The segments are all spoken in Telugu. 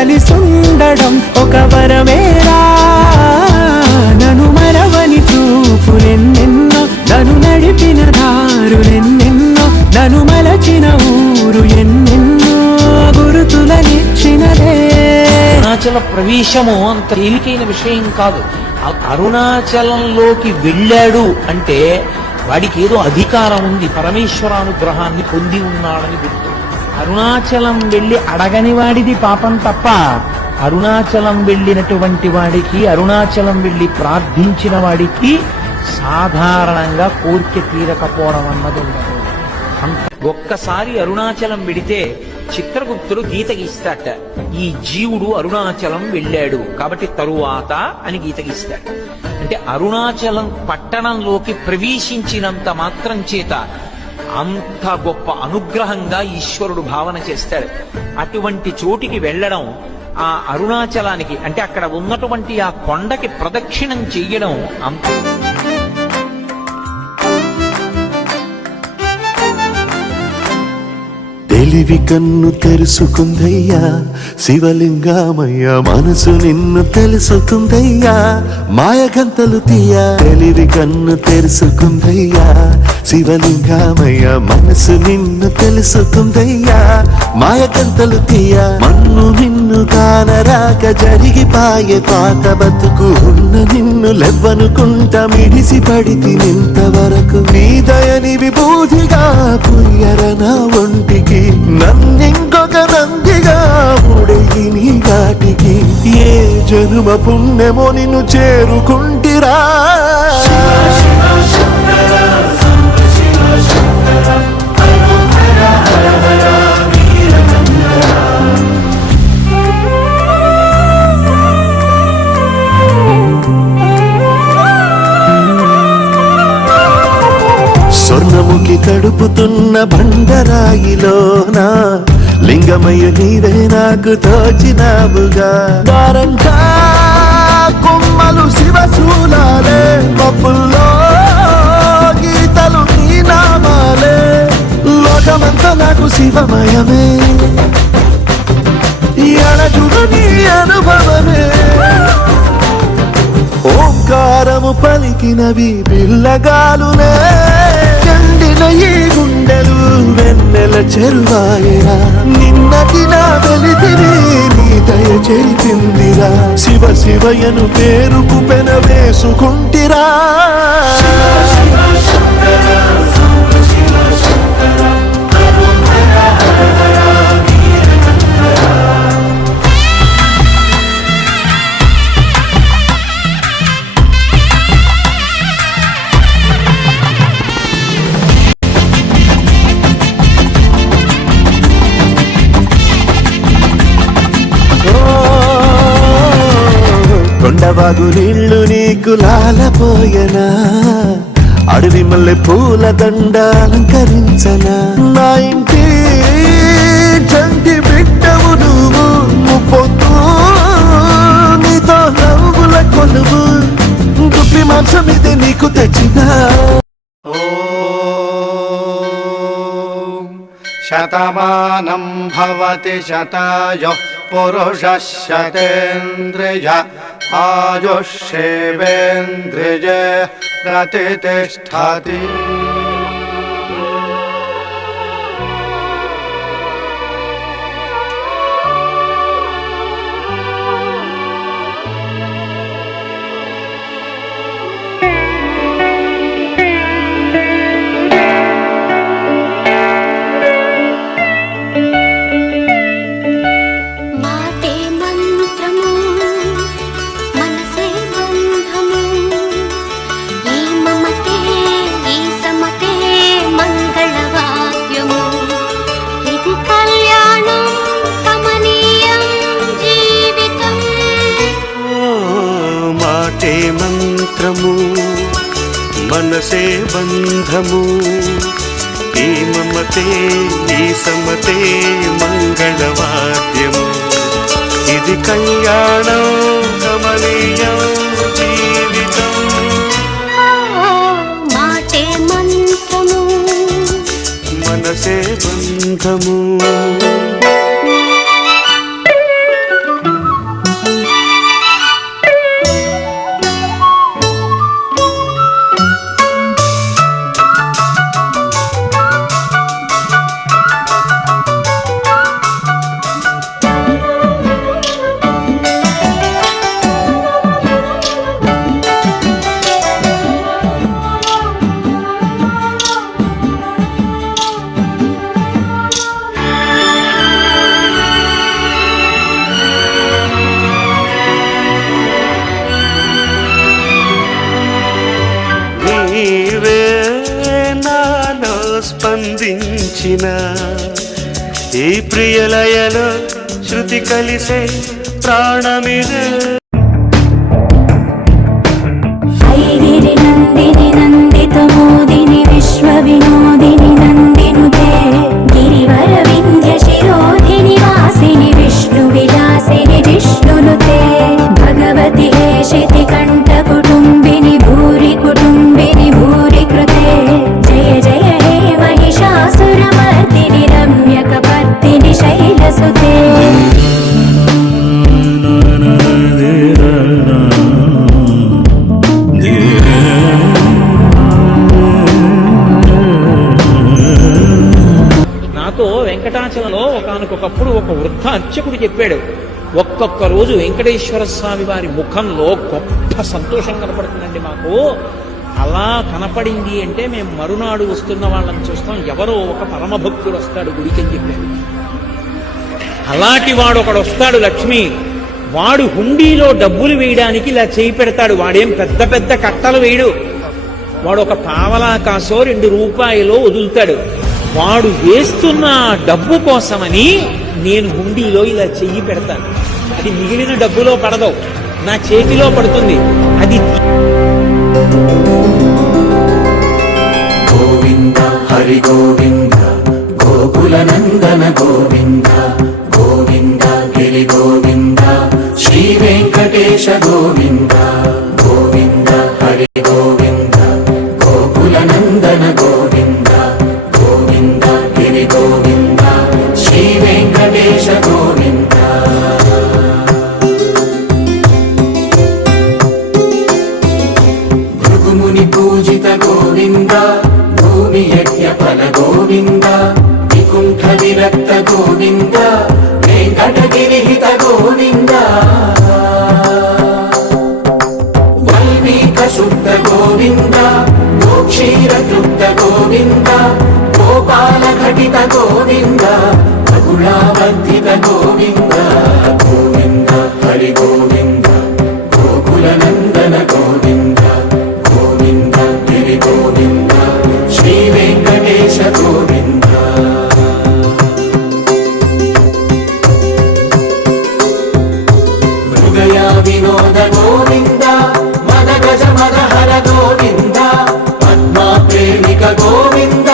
కలిసుండడం ఒక వరమేరా. నన్ను మరవని చూపులెన్నెన్నో, నన్ను నడిపిన దారులెన్నెన్నో, నన్ను మలచిన ఊరు ఎన్నెన్నో గురుతులనిచ్చినదే. అరుణాచల ప్రవేశము అంత తేలికైన విషయం కాదు. అరుణాచలంలోకి వెళ్ళాడు అంటే వాడికి ఏదో అధికారం ఉంది, పరమేశ్వరానుగ్రహాన్ని పొంది ఉన్నాడని గుర్తు. అరుణాచలం వెళ్ళి అడగని వాడిది పాపం తప్ప, అరుణాచలం వెళ్ళినటువంటి వాడికి, అరుణాచలం వెళ్ళి ప్రార్థించిన వాడికి సాధారణంగా కోరిక తీరకపోవడం అన్నది ఉండదు. ఒక్కసారి అరుణాచలం వెడితే చిత్రగుప్తుడు గీత గీస్తాట, ఈ జీవుడు అరుణాచలం వెళ్ళాడు కాబట్టి తరువాత అని గీత గీస్తాడు. అంటే అరుణాచలం పట్టణంలోకి ప్రవేశించినంత మాత్రం చేత అంత గొప్ప అనుగ్రహంగా ఈశ్వరుడు భావన చేస్తాడు. అటువంటి చోటికి వెళ్ళడం, ఆ అరుణాచలానికి అంటే అక్కడ ఉన్నటువంటి ఆ కొండకి ప్రదక్షిణం చెయ్యడం అంత. తెలివి కన్ను తెరుసుకుందయ్యా శివలింగమయ్య, మనసు నిన్ను తెలుసుకుందయ్యా మాయగంతలు తీయ. తెలివి కన్ను తెరుసుకుందయ్యా శివలింగమయ్య, మనసు నిన్ను తెలుసుకుందయ్యా మాయగంతలు తీయ. మన్ను నిన్ను కానరాక జరిగిపాయే పాత బతుకు, ఉన్న నిన్ను లెవ్వనుకుంట మిడిసి పడితి నింతవరకు. నీ దయని విభూతిగా పుయ్యరన ఒంటికి, నన్నింకొక నందిగా ముడయి నీ ఘాటికి. ఏ జనుమ పుణ్యమో నిన్ను చేరుకుంటిరా. స్వర్ణముఖి తడుపుతున్న బండరాయిలోనా లింగమయ్య నీవే నాకు తోచినావుగా. దారంతా కొమ్మలు శివశూలాలే, పప్పుల్లో గీతలు నీ నామాలే. లోకమంతా నాకు శివమయమే, ఎడజుడు నీ అనుభవమే. ఓంకారము పలికినవి పిల్లగాలునే, కండిన ఈ గుండెలు వెన్నెల చెరువాయరా. నిన్నటి నా వెలితిని నీ దయ చెరిపిందిరా. శివ శివయను పేరుకు పెన వేసుకుంటిరా. కొండవాగు నీళ్లు నీకు లాలపోయనా, అడవి మల్లె పూల దండ అలంకరించనా. నా ఇంటి చంటి బిడ్డవు నువ్వు, ముప్పొద్దు నీతో నవ్వుల కొలువు. గుప్పి మాంసం ఇది నీకు తెచ్చినా. శతమానం భవతి శతాయో పురుషః శతేంద్రియ ఆయుష్యేవేంద్రియే ప్రతిష్ఠతి. మంత్రము మనసే బంధము, ఈ మమతే ఈ సమతే మంగళవాద్యము. ఇది కళ్యాణం కమనీయం జీవితం. మాటే మంత్రము మనసే బంధము. కలిసిన ఈ ప్రియలయలో శృతి కలిసే ప్రాణమిదే. ఐగిరి నందిని నందిత మోదిని విశ్వ వినోదిని నందినుతే గిరివర వింధ్య శిరోధిని వాసిని విష్ణు విలాసిని జిష్ణునుతే భగవతి హేషితి కంఠ కుటుంబిని భూరి కుటుంబిని భూరి కృతే జయ జయ హే మహిషాసురమర్దిని రమ్యకపర్దిని శైలసుతే. నాతో వెంకటాచలంలో ఒకానొకప్పుడు ఒక వృద్ధ అర్చకుడు చెప్పాడు, ఒక్కొక్క రోజు వెంకటేశ్వర స్వామి వారి ముఖంలో గొప్ప సంతోషం కనపడుతుందండి మాకు. అలా కనపడింది అంటే మేము మరునాడు వస్తున్న వాళ్ళని చూస్తాం, ఎవరో ఒక పరమభక్తుడు వస్తాడు గుడికి అని చెప్పాడు. అలాంటి వాడు ఒకడు వస్తాడు, లక్ష్మి. వాడు హుండీలో డబ్బులు వేయడానికి ఇలా చేయి పెడతాడు. వాడేం పెద్ద పెద్ద కట్టలు వేయడు. వాడు ఒక పావలా కాసో 2 రూపాయలో వదులుతాడు. వాడు వేస్తున్న డబ్బు కోసమని నేను హుండీలో ఇలా చెయ్యి పెడతాను. అది మిగిలిన డబ్బులో పడదు, నా చేతిలో పడుతుంది. అది గోవింద హరి గోవింద గోకుల నందన గోవింద గోవింద గిరి గోవింద శ్రీ వెంకటేశ గోవింద గోవింద హరి గోవింద గోకుల నందన గోవింద గోవింద గిరి గోవింద శ్రీ వెంకటేశ గోవింద. భృగుముని పూజిత గోవింద భూమి యజ్ఞ ఫల గోవింద వికుంఠ విరక్త గోవింద వెంకటగిరిహిత గోవింద వల్మీక శుద్ధ గోవింద గోక్షీర తృప్త గోవింద గోపాల ఘటిత గోవింద బహుళావర్ధిత గోవింద గోవింద హరి గోవింద గోకుల నందన గోవింద గోవింద గిరి గోవింద శ్రీ వెంకటేశ గోవింద. మృగయా వినోద గోవింద మద గజ మదహర గోవింద పద్మా ప్రేమిక గోవింద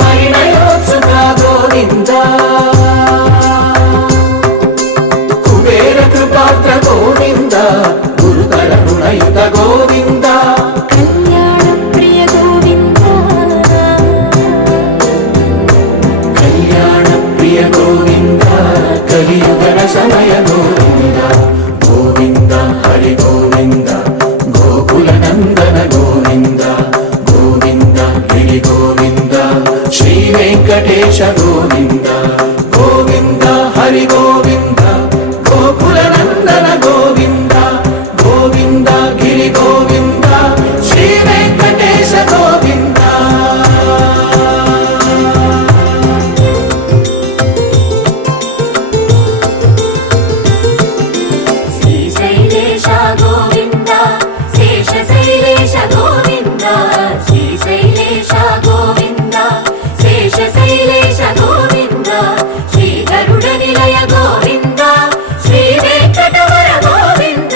పరిణయోత్సుక గోవింద కుబేర కృపాత్ర గోవింద గురుతర రుణయుత గోవింద కళ్యాణ ప్రియ గోవింద కళ్యాణ ప్రియ గోవింద కలియుగ సమయ గోవింద గోవింద హరి గోవింద గోకుల నందన గోవింద గోవింద గిరి గోవింద శ్రీ వెంకటేశ గోవింద గోవింద హరి గోవింద గోకుల నందన గోవింద గోవింద గిరి గోవింద శ్రీ వెంకటేశ గోవింద. శ్రీశైలేశ గోవింద శేషశైలేశ గోవింద శ్రీశైలేశ గోవింద శేషశైలేశ గోవింద శ్రీ గరుడ నిలయ గోవింద శ్రీ వెంకటవర గోవింద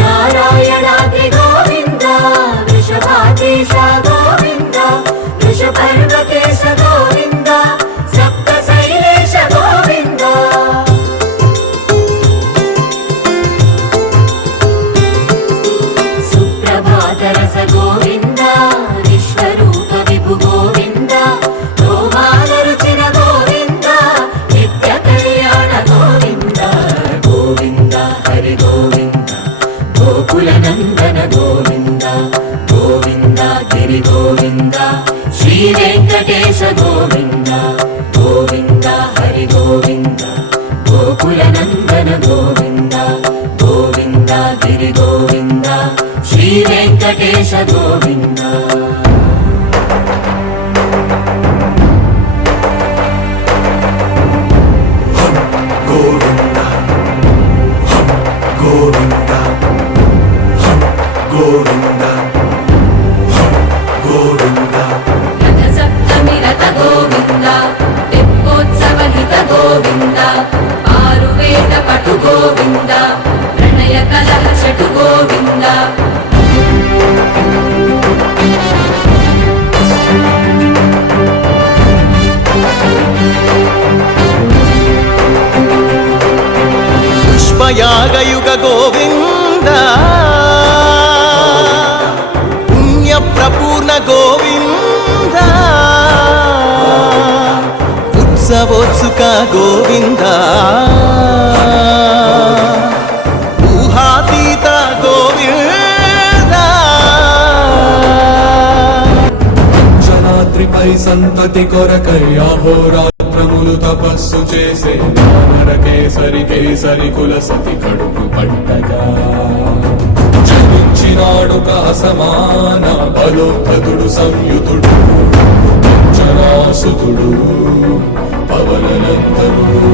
నారాయణాద్రి గోవింద వృషభాద్రీశ గోవింద వృషపర్వతేశ గోవింద సప్త శైలేశ గోవింద సుప్రభాతరస గోవింద విశ్వరూప విభు గోవింద గోమాల రుచిర గోవింద నిత్య కళ్యాణ గోవింద గోవింద హరి గోవింద గోకుల నందన గోవింద గోవింద గిరి గోవింద శ్రీ వెంకటేశ గోవింద గోవింద హరి గోవింద గోకుల నందన గోవింద గోవింద గిరి గోవింద శ్రీ వెంకటేశ గోవింద. గోవింద గోవింద గోవింద యాగయుగ గోవింద పుణ్య ప్రపూర్ణ గోవింద ఉత్సవోత్సుక గోవింద ఊహాతీత గోవింద జనాద్రిపై సంతతి కొరకై అహోరాత్రములు తపస్సు చేసే కేసరి కేసరి కుల సతి కడుపు పట్టగా జనించినాడు సమాన బలోద్ధతుడు సంయుతుడు జనాసుతుడు పవననందనుడు